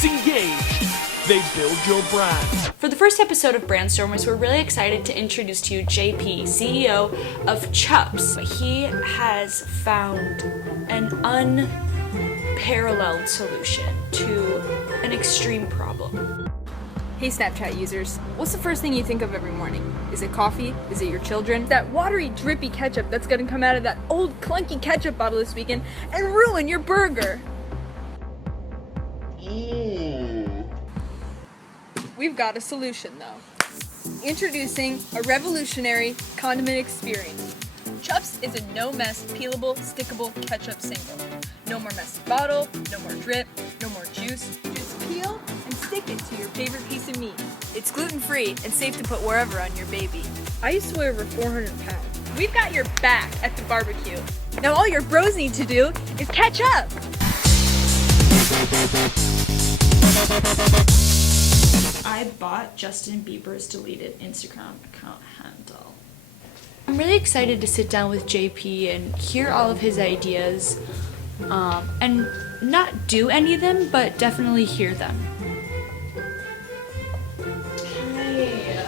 disengaged. They build your brand. For the first episode of Brandstormers, we're really excited to introduce to you JP, CEO of Chups. He has found an unparalleled solution to an extreme problem. Hey Snapchat users, what's the first thing you think of every morning? Is it coffee? Is it your children? That watery, drippy ketchup that's gonna come out of that old clunky ketchup bottle this weekend and ruin your burger? We've got a solution though. Introducing a revolutionary condiment experience. Chups is a no-mess, peelable, stickable ketchup single. No more messy bottle, no more drip, no more juice. Just peel and stick it to your favorite piece of meat. It's gluten-free and safe to put wherever on your baby. I used to weigh over 400 pounds. We've got your back at the barbecue. Now all your bros need to do is catch up. I bought Justin Bieber's deleted Instagram account handle. I'm really excited to sit down with JP and hear all of his ideas, and not do any of them, but definitely hear them. Hi,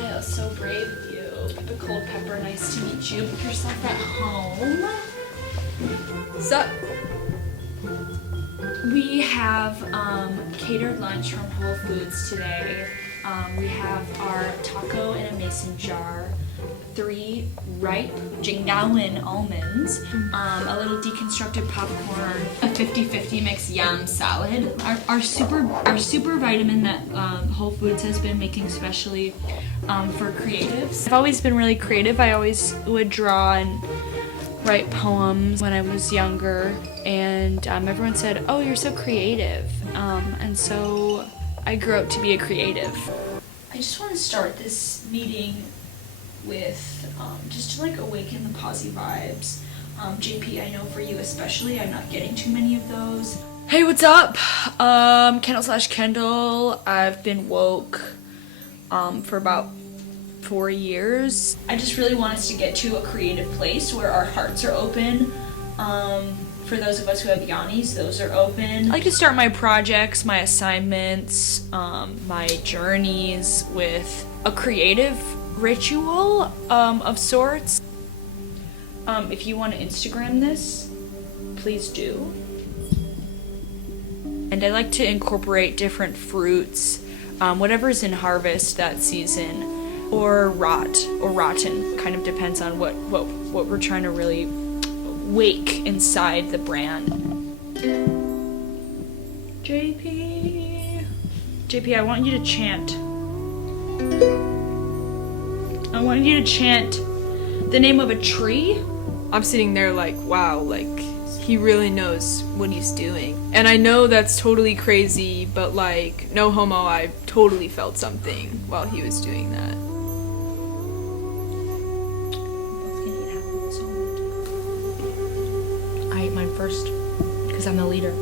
that was so brave of you. The cold pepper, nice to meet you. Book yourself at home. Sup? We have catered lunch from Whole Foods today. We have our taco in a mason jar, 3 ripe Jingdaoen almonds, a little deconstructed popcorn, a 50-50 mix yam salad. Our super vitamin that Whole Foods has been making specially for creatives. I've always been really creative. I always would draw and write poems when I was younger, and everyone said, "Oh, you're so creative," and so I grew up to be a creative. I just want to start this meeting with just to like awaken the positive vibes. JP, I know for you especially, I'm not getting too many of those. Hey, what's up? Kendall/Kendall. I've been woke for about 4 years. I just really want us to get to a creative place where our hearts are open. For those of us who have yanis, those are open. I like to start my projects, my assignments, my journeys with a creative ritual of sorts. If you want to Instagram this, please do. And I like to incorporate different fruits, whatever's in harvest that season, or rotten, kind of depends on what we're trying to really wake inside the brand. JP, I want you to chant. I want you to chant the name of a tree. I'm sitting there like, wow, like he really knows what he's doing. And I know that's totally crazy, but like, no homo, I totally felt something while he was doing that. I ate mine first because I'm the leader.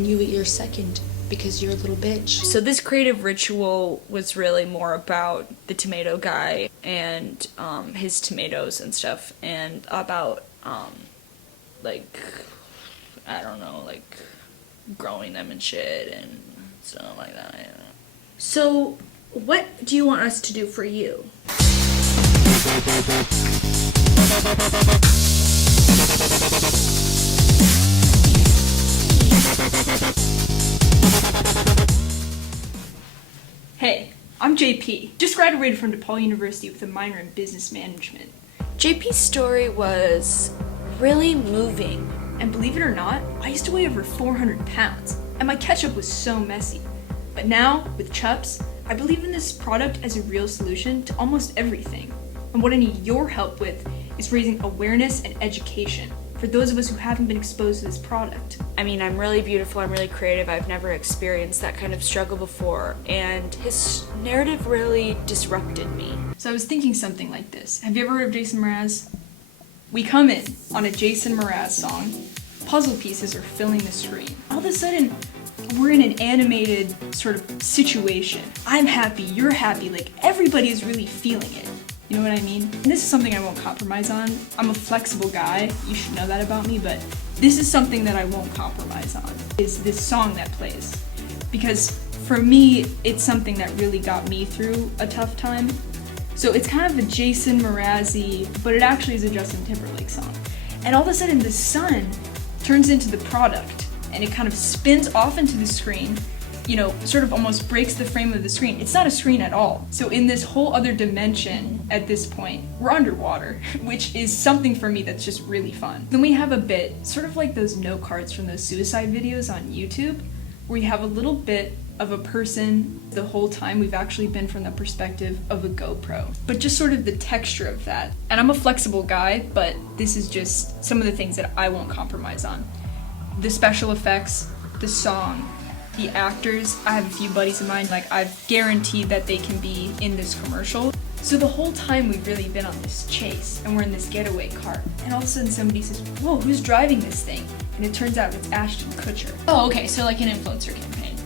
You eat yours second because you're a little bitch. So this creative ritual was really more about the tomato guy and his tomatoes and stuff, and about like, I don't know, like growing them and shit and stuff like that. I don't know. So what do you want us to do for you? Hey, I'm JP. Just graduated from DePaul University with a minor in business management. JP's story was really moving. And believe it or not, I used to weigh over 400 pounds, and my ketchup was so messy. But now, with Chups, I believe in this product as a real solution to almost everything. And what I need your help with is raising awareness and education for those of us who haven't been exposed to this product. I mean, I'm really beautiful, I'm really creative, I've never experienced that kind of struggle before, and his narrative really disrupted me. So I was thinking something like this. Have you ever heard of Jason Mraz? We come in on a Jason Mraz song, puzzle pieces are filling the screen. All of a sudden, we're in an animated sort of situation. I'm happy, you're happy, like everybody is really feeling it. You know what I mean? And this is something I won't compromise on. I'm a flexible guy, you should know that about me, but this is something that I won't compromise on, is this song that plays. Because for me, it's something that really got me through a tough time. So it's kind of a Jason Mrazzi, but it actually is a Justin Timberlake song. And all of a sudden the sun turns into the product and it kind of spins off into the screen, you know, sort of almost breaks the frame of the screen. It's not a screen at all. So in this whole other dimension at this point, we're underwater, which is something for me that's just really fun. Then we have a bit, sort of like those note cards from those suicide videos on YouTube, where you have a little bit of a person the whole time. We've actually been from the perspective of a GoPro, but just sort of the texture of that. And I'm a flexible guy, but this is just some of the things that I won't compromise on. The special effects, the song, the actors. I have a few buddies of mine, like I've guaranteed that they can be in this commercial. So the whole time we've really been on this chase and we're in this getaway car. And all of a sudden somebody says, whoa, who's driving this thing? And it turns out it's Ashton Kutcher. Oh, okay, so like an influencer campaign.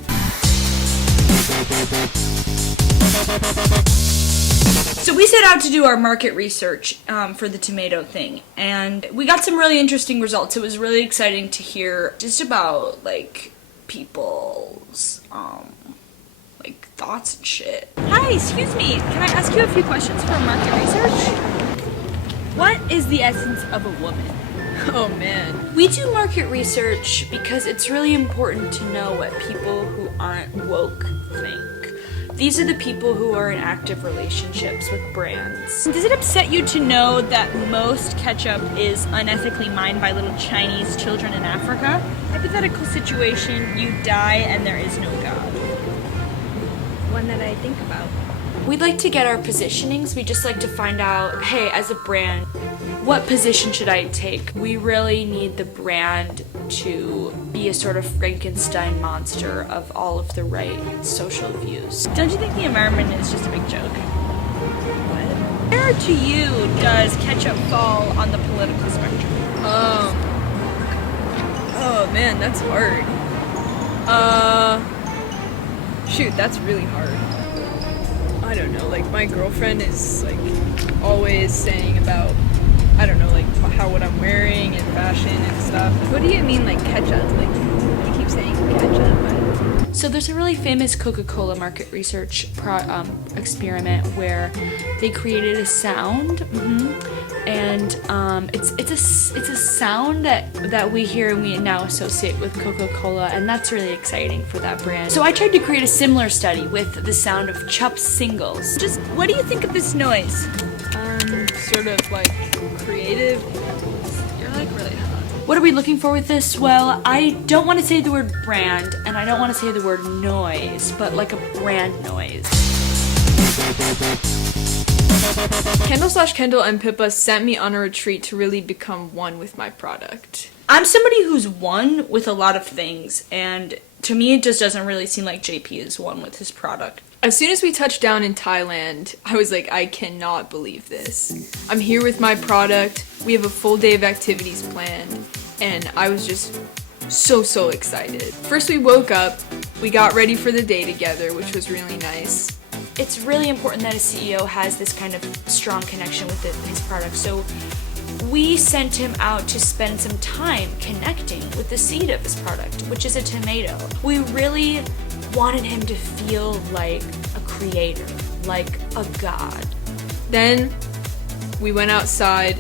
So we set out to do our market research for the tomato thing, and we got some really interesting results. It was really exciting to hear just about like people's like thoughts and shit. Hi, excuse me. Can I ask you a few questions for market research? What is the essence of a woman? Oh man. We do market research because it's really important to know what people who aren't woke think. These are the people who are in active relationships with brands. Does it upset you to know that most ketchup is unethically mined by little Chinese children in Africa? Hypothetical situation, you die and there is no God. One that I think about. We'd like to get our positionings. We just like to find out, hey, as a brand, what position should I take? We really need the brand to be a sort of Frankenstein monster of all of the right social views. Don't you think the environment is just a big joke? What? Where to you does ketchup fall on the political spectrum? Oh man, that's hard. Shoot, that's really hard. I don't know, like my girlfriend is like always saying about, I don't know, like how what I'm wearing and fashion and stuff. What do you mean like ketchup? Like you keep saying ketchup. So there's a really famous Coca-Cola market research experiment where they created a sound, and it's a sound that we hear and we now associate with Coca-Cola, and that's really exciting for that brand. So I tried to create a similar study with the sound of Chup singles. Just what do you think of this noise? Sort of like creative. You're like really hot. What are we looking for with this? Well, I don't want to say the word brand, and I don't want to say the word noise, but like a brand noise. Kendall and Pippa sent me on a retreat to really become one with my product. I'm somebody who's one with a lot of things, and to me it just doesn't really seem like JP is one with his product. As soon as we touched down in Thailand, I was like, I cannot believe this. I'm here with my product, we have a full day of activities planned, and I was just so excited. First we woke up, we got ready for the day together, which was really nice. It's really important that a CEO has this kind of strong connection with his product, so we sent him out to spend some time connecting with the seed of his product, which is a tomato. We really wanted him to feel like a creator, like a god. Then we went outside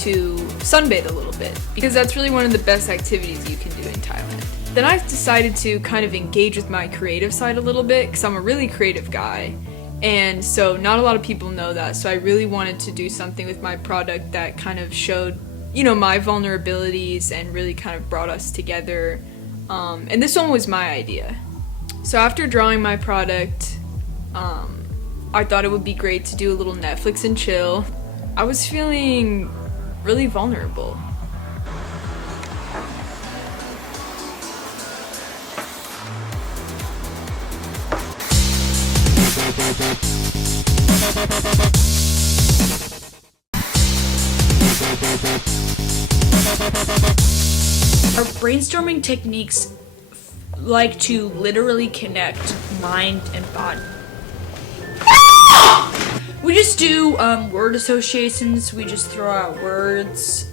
to sunbathe a little bit, because that's really one of the best activities you can do in Thailand. Then I decided to kind of engage with my creative side a little bit, because I'm a really creative guy, and so not a lot of people know that, so I really wanted to do something with my product that kind of showed, you know, my vulnerabilities and really kind of brought us together, and this one was my idea. So after drawing my product, I thought it would be great to do a little Netflix and chill. I was feeling really vulnerable. Our brainstorming techniques like to literally connect mind and body. We just do word associations. We just throw out words.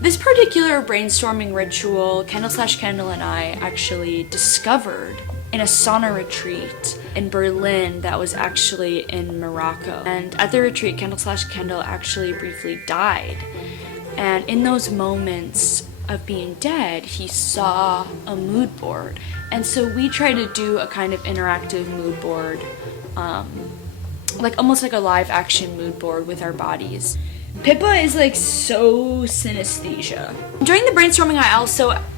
This particular brainstorming ritual, Candle/Candle and I actually discovered in a sauna retreat in Berlin that was actually in Morocco. And at the retreat, Candle/Candle actually briefly died. And in those moments of being dead, he saw a mood board. And so we try to do a kind of interactive mood board, like almost like a live action mood board with our bodies. Pippa is like so synesthesia. During the brainstorming,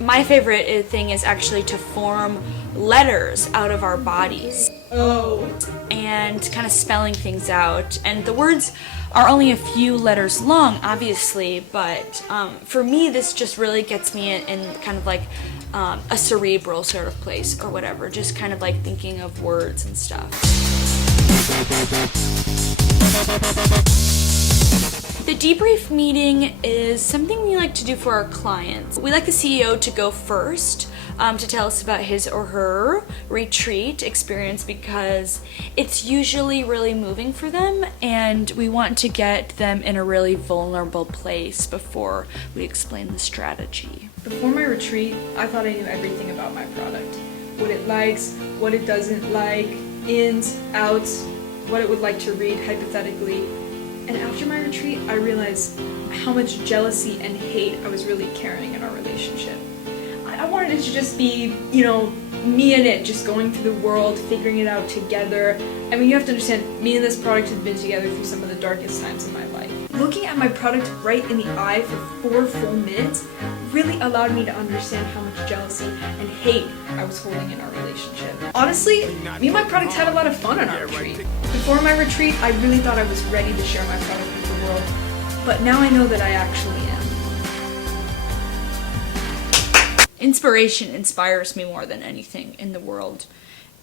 my favorite thing is actually to form letters out of our bodies. Oh. And kind of spelling things out. And the words are only a few letters long, obviously, but for me, this just really gets me in kind of like a cerebral sort of place or whatever, just kind of like thinking of words and stuff. The debrief meeting is something we like to do for our clients. We like the CEO to go first to tell us about his or her retreat experience because it's usually really moving for them, and we want to get them in a really vulnerable place before we explain the strategy. Before my retreat, I thought I knew everything about my product. What it likes, what it doesn't like, ins, outs, what it would like to read hypothetically. And after my retreat, I realized how much jealousy and hate I was really carrying in our relationship. I wanted it to just be, me and it, just going through the world, figuring it out together. I mean, you have to understand, me and this product have been together through some of the darkest times in my life. Looking at my product right in the eye for 4 full minutes really allowed me to understand how much jealousy and hate I was holding in our relationship. Honestly, me and my product had a lot of fun on our retreat. Before my retreat, I really thought I was ready to share my product with the world, but now I know that I actually am. Inspiration inspires me more than anything in the world,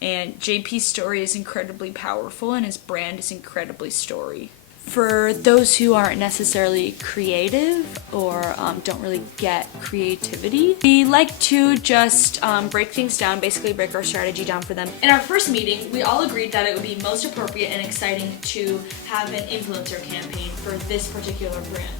and JP's story is incredibly powerful and his brand is incredibly storied. For those who aren't necessarily creative or don't really get creativity, we like to just break things down, basically break our strategy down for them. In our first meeting, we all agreed that it would be most appropriate and exciting to have an influencer campaign for this particular brand.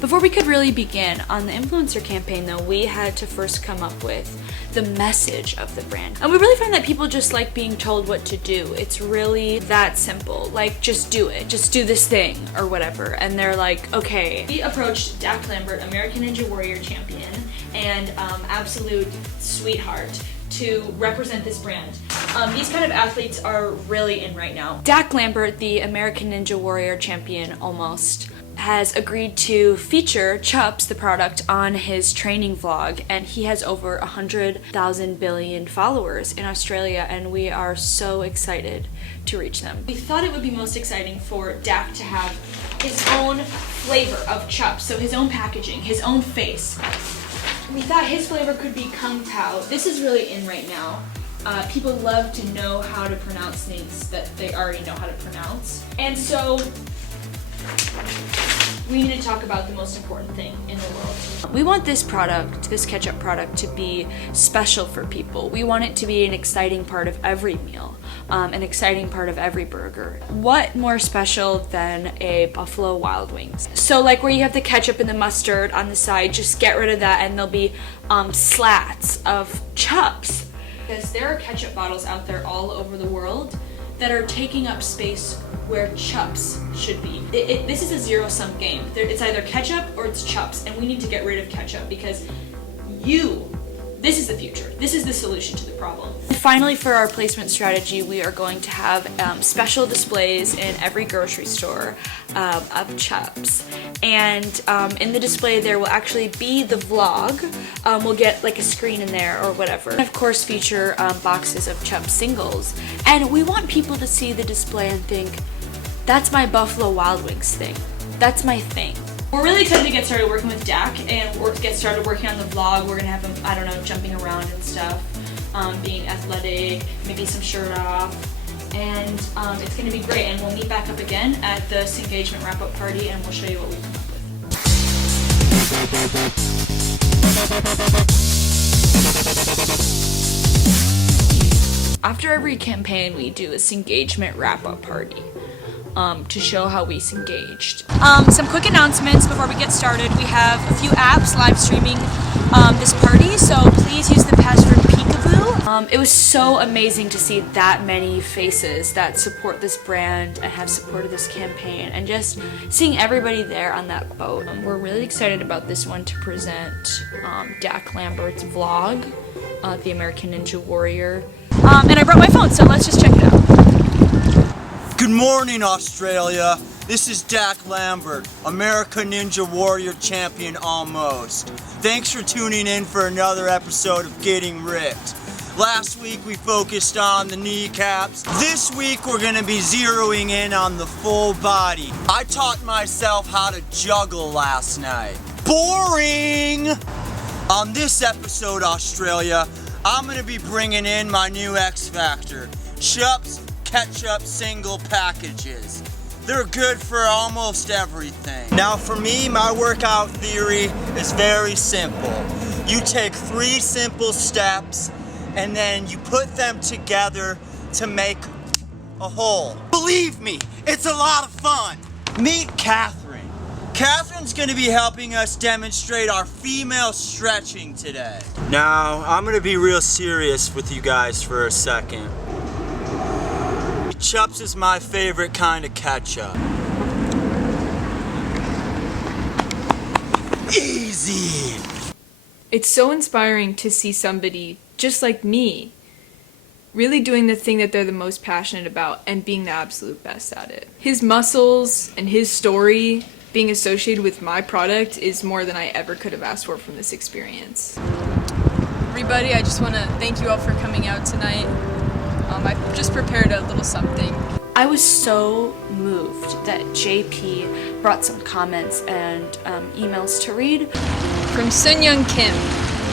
Before we could really begin on the influencer campaign though, we had to first come up with the message of the brand. And we really find that people just like being told what to do. It's really that simple. Like, just do it. Just do this thing or whatever. And they're like, okay. We approached Dak Lambert, American Ninja Warrior champion and absolute sweetheart, to represent this brand. These kind of athletes are really in right now. Dak Lambert, the American Ninja Warrior champion almost, has agreed to feature Chups, the product, on his training vlog, and he has over 100,000 billion followers in Australia, and we are so excited to reach them. We thought it would be most exciting for Dak to have his own flavor of Chups, so his own packaging, his own face. We thought his flavor could be Kung Pao. This is really in right now. People love to know how to pronounce things that they already know how to pronounce, and so we need to talk about the most important thing in the world. We want this product, this ketchup product, to be special for people. We want it to be an exciting part of every meal, an exciting part of every burger. What more special than a Buffalo Wild Wings? So like where you have the ketchup and the mustard on the side, just get rid of that and there'll be slats of Chups. Because there are ketchup bottles out there all over the world that are taking up space where Chups should be. This is a zero-sum game. It's either ketchup or it's Chups, and we need to get rid of ketchup because this is the future. This is the solution to the problem. Finally, for our placement strategy, we are going to have special displays in every grocery store of Chups. And in the display there will actually be the vlog. We'll get like a screen in there or whatever. And of course feature boxes of Chups singles. And we want people to see the display and think, that's my Buffalo Wild Wings thing. That's my thing. We're really excited to get started working with Dak and get started working on the vlog. We're gonna have him, I don't know, jumping around and stuff, being athletic, maybe some shirt off, and it's gonna be great. And we'll meet back up again at this engagement wrap-up party and we'll show you what we come up with. After every campaign, we do this engagement wrap-up party. to show how we engaged. Some quick announcements before we get started. We have a few apps live streaming this party, so please use the password Peekaboo. It was so amazing to see that many faces that support this brand and have supported this campaign, and just seeing everybody there on that boat. We're really excited about this one to present Dak Lambert's vlog, The American Ninja Warrior. And I brought my phone, so let's just check it out. Good morning, Australia. This is Dak Lambert, American Ninja Warrior champion almost. Thanks for tuning in for another episode of Getting Ripped. Last week we focused on the kneecaps. This week we're gonna be zeroing in on the full body. I taught myself how to juggle last night. Boring! On this episode, Australia, I'm gonna be bringing in my new X Factor, Chups Ketchup Single Packages. They're good for almost everything. Now for me, my workout theory is very simple. You take 3 simple steps and then you put them together to make a whole. Believe me, it's a lot of fun. Meet Catherine. Catherine's gonna be helping us demonstrate our female stretching today. Now, I'm gonna be real serious with you guys for a second. Chups is my favorite kind of ketchup. Easy! It's so inspiring to see somebody just like me really doing the thing that they're the most passionate about and being the absolute best at it. His muscles and his story being associated with my product is more than I ever could have asked for from this experience. Everybody, I just want to thank you all for coming out tonight. I just prepared a little something. I was so moved that JP brought some comments and emails to read. From Sun Young Kim,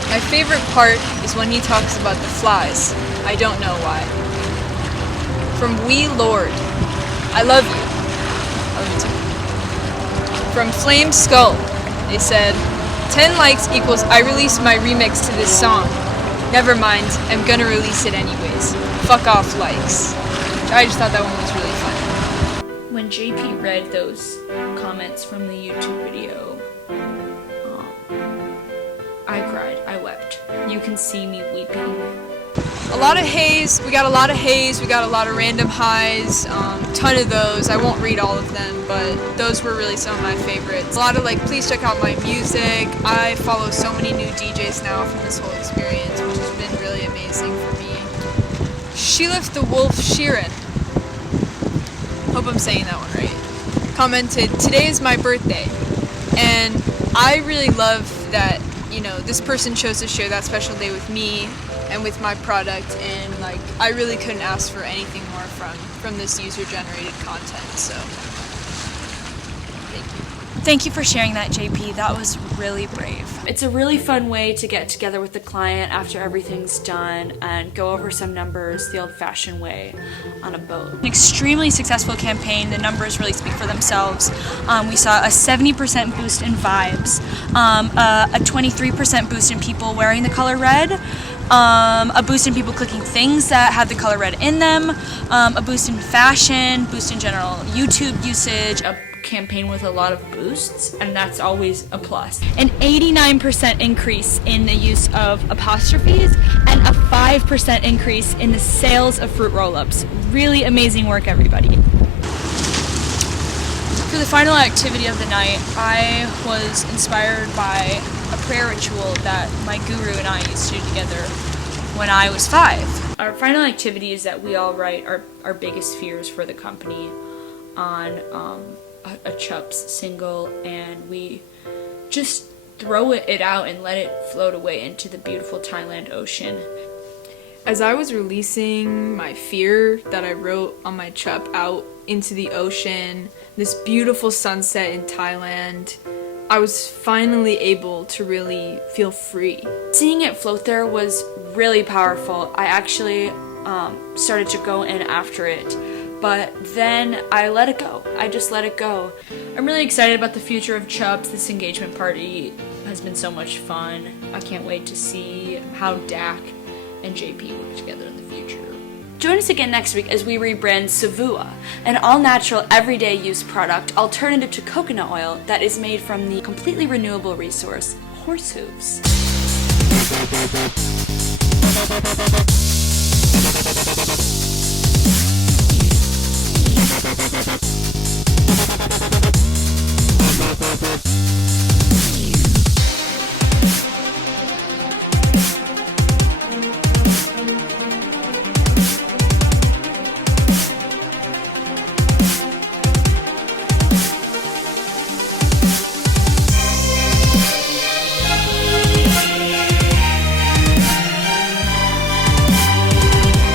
my favorite part is when he talks about the flies. I don't know why. From Wee Lord, I love you. I love you too. From Flame Skull, they said, 10 likes equals I released my remix to this song. Never mind, I'm gonna release it anyways. Fuck off likes. I just thought that one was really fun. When JP read those comments from the YouTube video, I cried, I wept. You can see me weeping. A lot of haze, we got a lot of haze, we got a lot of random highs, ton of those. I won't read all of them, but those were really some of my favorites. A lot of like, please check out my music. I follow so many new DJs now from this whole experience, which has been really amazing for me. Sheelif the Wolf Sheeran, hope I'm saying that one right, commented, today is my birthday, and I really love that, you know, this person chose to share that special day with me and with my product, and like I really couldn't ask for anything more from this user-generated content, so thank you. Thank you for sharing that, JP. That was really brave. It's a really fun way to get together with the client after everything's done and go over some numbers the old-fashioned way on a boat. An extremely successful campaign. The numbers really speak for themselves. We saw a 70% boost in vibes, a 23% boost in people wearing the color red, a boost in people clicking things that had the color red in them, a boost in fashion, boost in general YouTube usage, A campaign with a lot of boosts, and that's always a plus. an 89% increase in the use of apostrophes, and a 5% increase in the sales of fruit roll-ups. Really amazing work, everybody. For the final activity of the night, I was inspired by a prayer ritual that my guru and I used to do together when I was 5. Our final activity is that we all write our biggest fears for the company on a Chups single, and we just throw it out and let it float away into the beautiful Thailand Ocean. As I was releasing my fear that I wrote on my Chup out into the ocean, this beautiful sunset in Thailand, I was finally able to really feel free. Seeing it float there was really powerful. I actually started to go in after it, but then I let it go. I just let it go. I'm really excited about the future of Chups. This engagement party has been so much fun. I can't wait to see how Dak and JP work together in the future. Join us again next week as we rebrand Savua, an all-natural, everyday use product alternative to coconut oil that is made from the completely renewable resource, horse hooves.